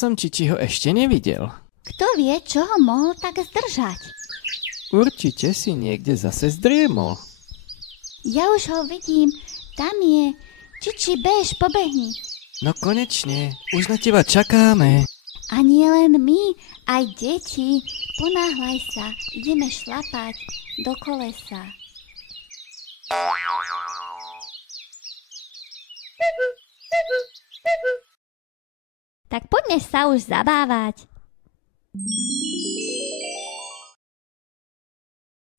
som Čičiho ešte nevidel. Kto vie, čo ho mohol tak zdržať? Určite si niekde zase zdriemol. Ja už ho vidím. Tam je. Čiči, bež, pobehni. No konečne, už na teba čakáme. A nie len my, aj deti. Ponáhľaj sa, ideme šlapať do kolesa. Tak poďme sa už zabávať.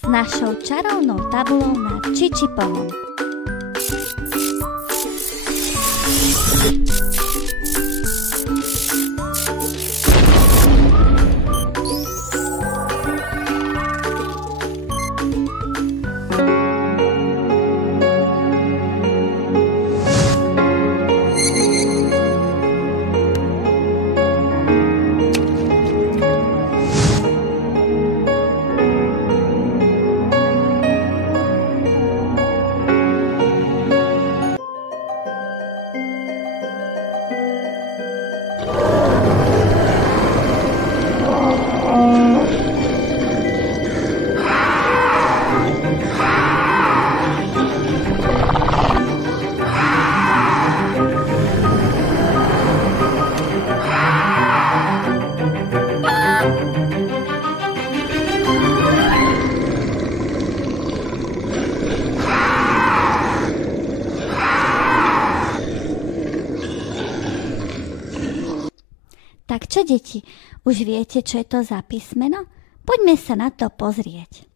S našou čarovnou tabulou na Čičipovom. Tak čo, deti, už viete, čo je to za písmeno? Poďme sa na to pozrieť.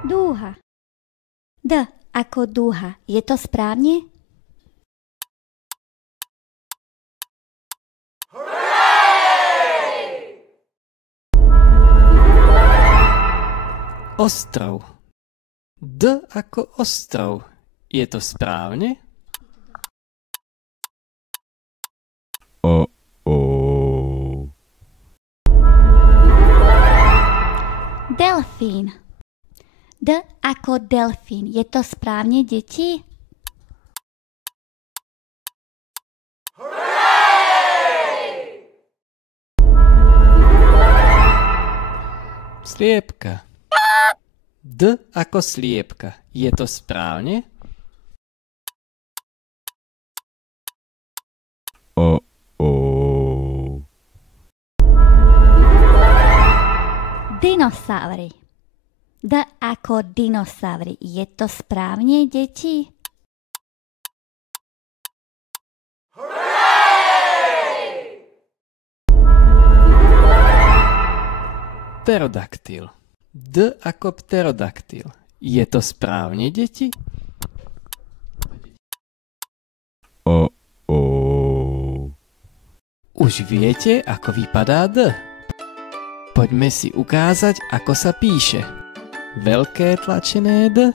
Dúha. D ako dúha. Je to správne? Ostrov. D ako ostrov. Je to správne? Delfín. D ako delfín. Je to správne, deti? Sliepka. D ako sliepka. Je to správne? Dinosaury. D ako dinosaury. Je to správne, deti? Pterodaktyl. D ako pterodaktyl. Je to správne, deti? Už viete, ako vypadá D? Poďme si ukázať, ako sa píše. Veľké tlačené D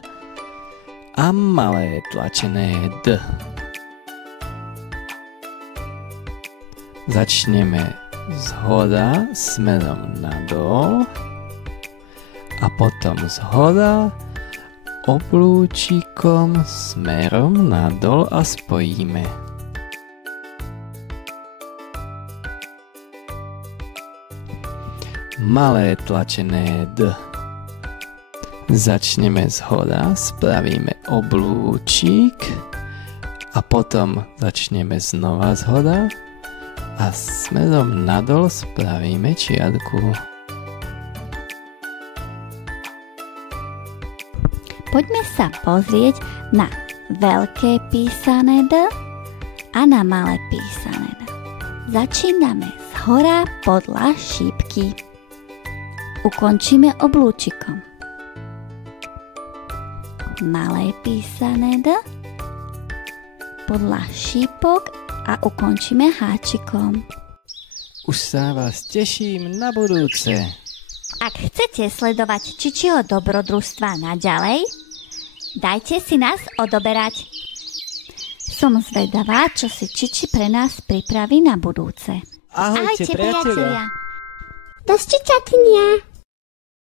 a malé tlačené D. Začneme zhoda smerom nadol a potom zhoda oblúčikom smerom nadol a spojíme. Malé tlačené D. Začneme zhoda, spravíme oblúčik a potom začneme znova zhoda a smerom nadol spravíme čiarku. Poďme sa pozrieť na veľké písané D a na malé písané D. Začíname zhora podľa šípky. Ukončíme oblúčikom. Malé písané D podľa šípok a ukončíme háčikom. Už sa vás teším na budúce. Ak chcete sledovať Čičiho dobrodružstva naďalej, dajte si nás odoberať. Som zvedavá, čo si Čiči pre nás pripraví na budúce. Ahojte, priatelia. Do sčítatania.